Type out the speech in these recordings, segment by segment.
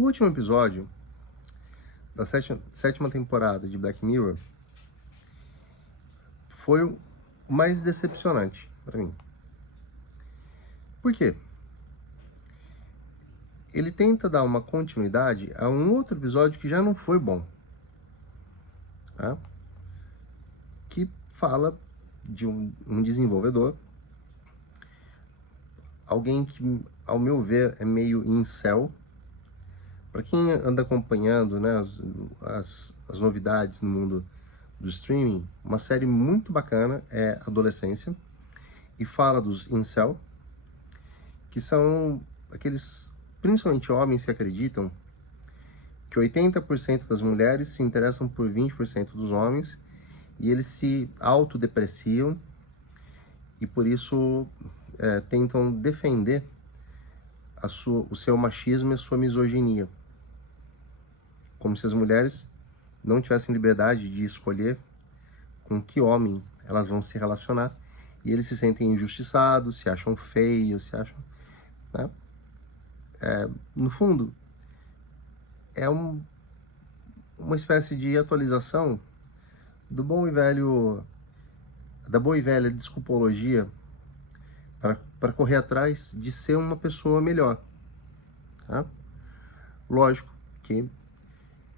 O último episódio da sétima temporada de Black Mirror foi o mais decepcionante para mim. Por quê? Ele tenta dar uma continuidade a um outro episódio que já não foi bom, tá? Que fala de um desenvolvedor, alguém que, ao meu ver, é meio incel. Para quem anda acompanhando, né, as novidades no mundo do streaming, uma série muito bacana é Adolescência, e fala dos incel, que são aqueles, principalmente homens, que acreditam que 80% das mulheres se interessam por 20% dos homens, e eles se autodepreciam, e por isso tentam defender o seu machismo e a sua misoginia, como se as mulheres não tivessem liberdade de escolher com que homem elas vão se relacionar, e eles se sentem injustiçados, se acham feios, se acham, né? No fundo, é uma espécie de atualização da boa e velha desculpologia para correr atrás de ser uma pessoa melhor, tá? Lógico que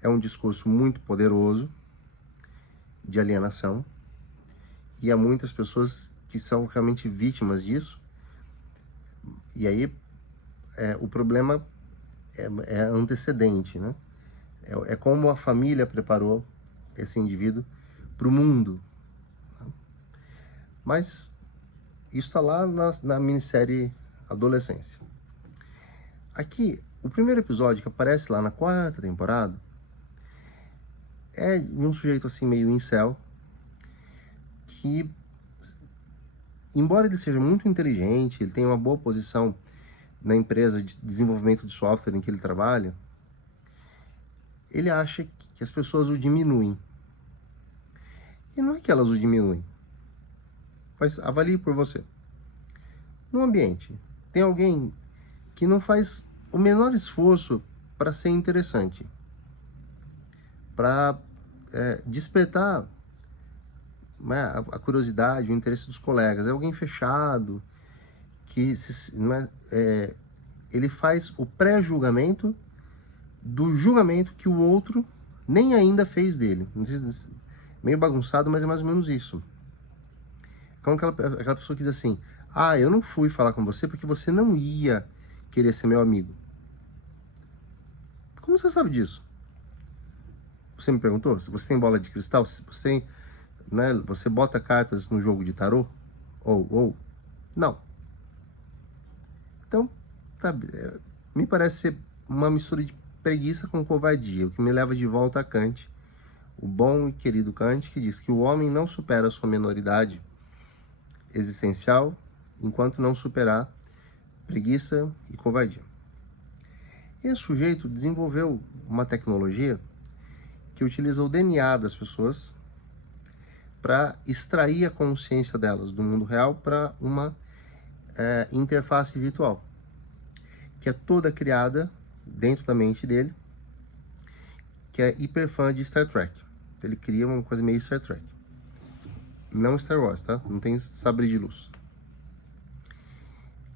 é um discurso muito poderoso de alienação, e há muitas pessoas que são realmente vítimas disso, e aí o problema é antecedente, né? É como a família preparou esse indivíduo para o mundo. Mas isso está lá na minissérie Adolescência. Aqui, o primeiro episódio que aparece lá na 4ª temporada é de um sujeito assim meio incel, que, embora ele seja muito inteligente, ele tem uma boa posição na empresa de desenvolvimento de software em que ele trabalha, ele acha que as pessoas o diminuem. E não é que elas o diminuem. Mas avalie por você. No ambiente, tem alguém que não faz o menor esforço para ser interessante, para despertar, né, a curiosidade, o interesse dos colegas. É alguém fechado, que ele faz o pré-julgamento do julgamento que o outro nem ainda fez dele. Não sei se, meio bagunçado, mas é mais ou menos isso. Então aquela pessoa que diz assim: ah, eu não fui falar com você porque você não ia querer ser meu amigo. Como você sabe disso? Você me perguntou? Se você tem bola de cristal, se você, né, você bota cartas no jogo de tarô? Ou não. Então, me parece ser uma mistura de preguiça com covardia, o que me leva de volta a Kant, o bom e querido Kant, que diz que o homem não supera a sua minoridade existencial enquanto não superar preguiça e covardia. Esse sujeito desenvolveu uma tecnologia que utiliza o DNA das pessoas para extrair a consciência delas do mundo real para uma interface virtual, que é toda criada dentro da mente dele, que é hiper fã de Star Trek. Ele cria uma coisa meio Star Trek. Não Star Wars, tá? Não tem sabre de luz.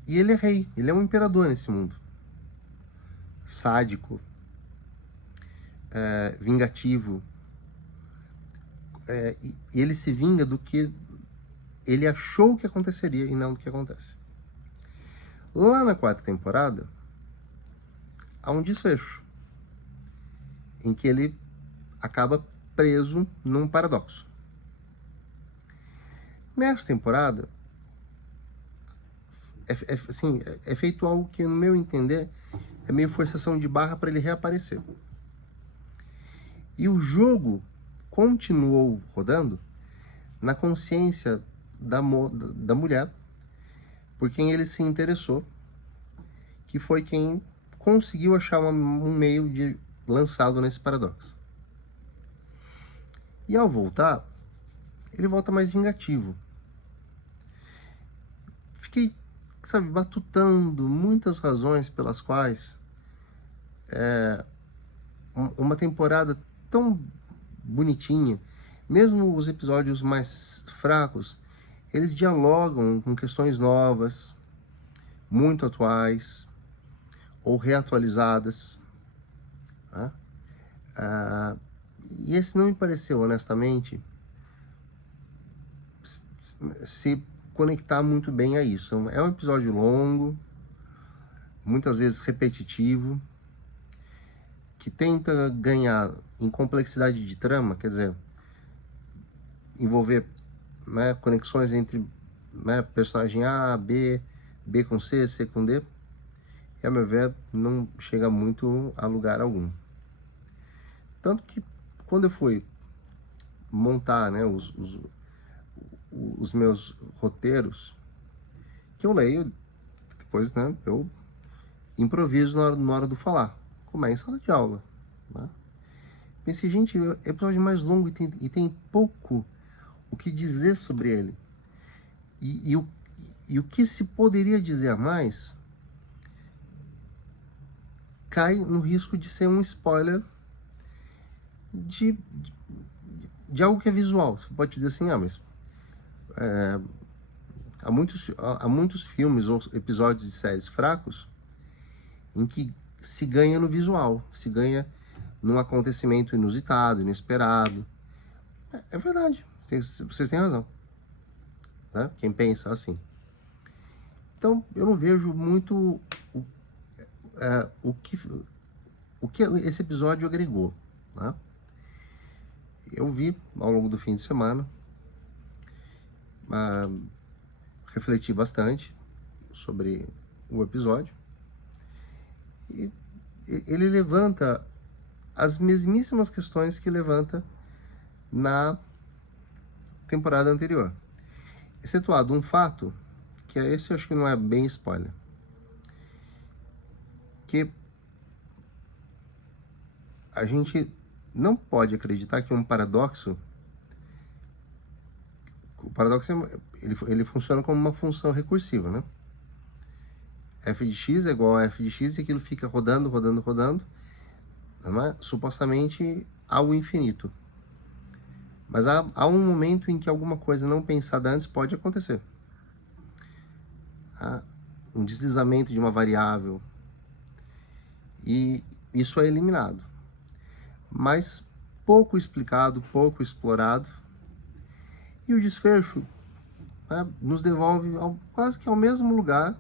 E ele é rei, ele é um imperador nesse mundo. Sádico, vingativo. E ele se vinga do que ele achou que aconteceria e não do que acontece. Lá na 4ª temporada, há um desfecho em que ele acaba preso num paradoxo. Nessa temporada, é feito algo que, no meu entender, é meio forçação de barra para ele reaparecer. E o jogo continuou rodando na consciência da mulher por quem ele se interessou, que foi quem conseguiu achar um meio de lançá-lo nesse paradoxo. E ao voltar, ele volta mais vingativo. Fiquei, matutando muitas razões pelas quais uma temporada tão bonitinha. Mesmo os episódios mais fracos, eles dialogam com questões novas, muito atuais ou reatualizadas. Tá? E esse não me pareceu, honestamente, se conectar muito bem a isso. É um episódio longo, muitas vezes repetitivo, que tenta ganhar em complexidade de trama, quer dizer, envolver, né, conexões entre, né, personagem A, B, B com C, C com D, e a meu ver não chega muito a lugar algum. Tanto que quando eu fui montar, né, os meus roteiros, que eu leio, depois, né, eu improviso na hora do falar, como é em sala de aula. Né? Pensei, gente, é o episódio mais longo e tem pouco o que dizer sobre ele. E o que se poderia dizer a mais cai no risco de ser um spoiler de algo que é visual. Você pode dizer assim, mas há muitos filmes ou episódios de séries fracos em que se ganha no visual, se ganha num acontecimento inusitado, inesperado. É verdade, vocês têm razão. Né? Quem pensa assim. Então, eu não vejo muito o que esse episódio agregou. Né? Eu vi ao longo do fim de semana, refleti bastante sobre o episódio, e ele levanta as mesmíssimas questões que levanta na temporada anterior, excetuado um fato, que é esse, eu acho que não é bem spoiler, que a gente não pode acreditar que um paradoxo, o paradoxo ele funciona como uma função recursiva, né? F de x é igual a f de x e aquilo fica rodando, né? Supostamente ao infinito. Mas há um momento em que alguma coisa não pensada antes pode acontecer. Um deslizamento de uma variável. E isso é eliminado. Mas pouco explicado, pouco explorado. E o desfecho, né, nos devolve quase que ao mesmo lugar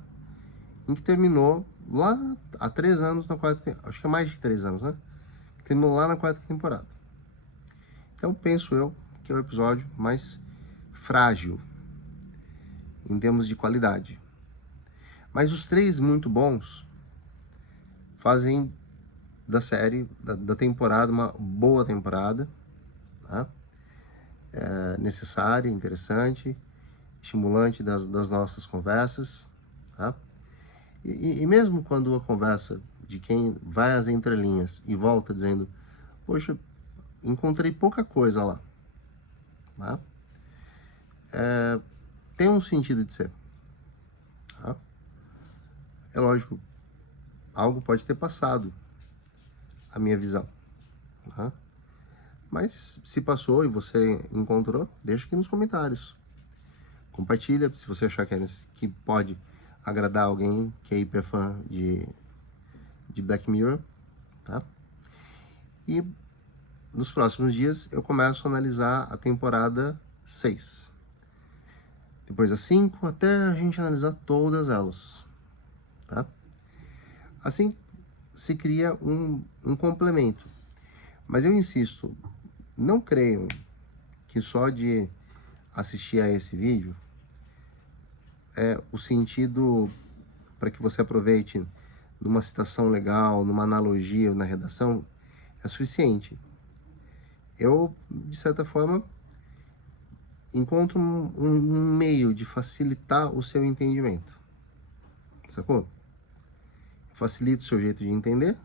em que terminou lá há 3 anos, acho que é mais de 3 anos, né? Terminou lá na 4ª temporada. Então penso eu que é o episódio mais frágil em termos de qualidade. Mas os 3 muito bons fazem da série, da temporada, uma boa temporada. Tá? Necessária, interessante, estimulante das nossas conversas. Tá? E mesmo quando a conversa de quem vai às entrelinhas e volta dizendo, poxa, encontrei pouca coisa lá. Tá? Tem um sentido de ser. Tá? É lógico, algo pode ter passado a minha visão. Tá? Mas se passou e você encontrou, deixa aqui nos comentários. Compartilha se você achar que pode agradar alguém que é hiper fã de Black Mirror. Tá? E nos próximos dias eu começo a analisar a temporada 6. Depois a 5, até a gente analisar todas elas. Tá? Assim se cria um complemento. Mas eu insisto, não creiam que só de assistir a esse vídeo o sentido para que você aproveite numa citação legal, numa analogia na redação, é suficiente. Eu, de certa forma, encontro um meio de facilitar o seu entendimento. Sacou? Facilita o seu jeito de entender.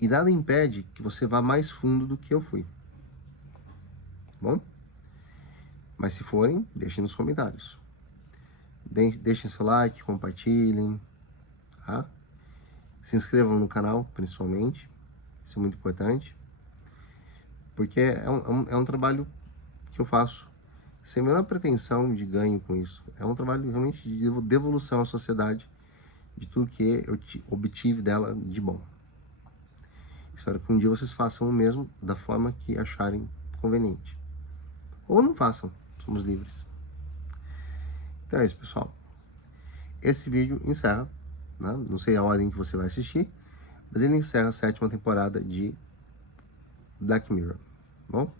E nada impede que você vá mais fundo do que eu fui. Bom? Mas se forem, deixem nos comentários. Deixem seu like, compartilhem. Tá? Se inscrevam no canal, principalmente. Isso é muito importante. Porque é um trabalho que eu faço sem a menor pretensão de ganho com isso. É um trabalho realmente de devolução à sociedade de tudo que eu obtive dela de bom. Espero que um dia vocês façam o mesmo da forma que acharem conveniente. Ou não façam, somos livres. Então é isso, pessoal. Esse vídeo encerra, né? Não sei a ordem que você vai assistir, mas ele encerra a 7ª temporada de Black Mirror, tá bom?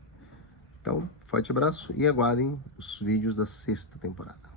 Então, forte abraço e aguardem os vídeos da 6ª temporada.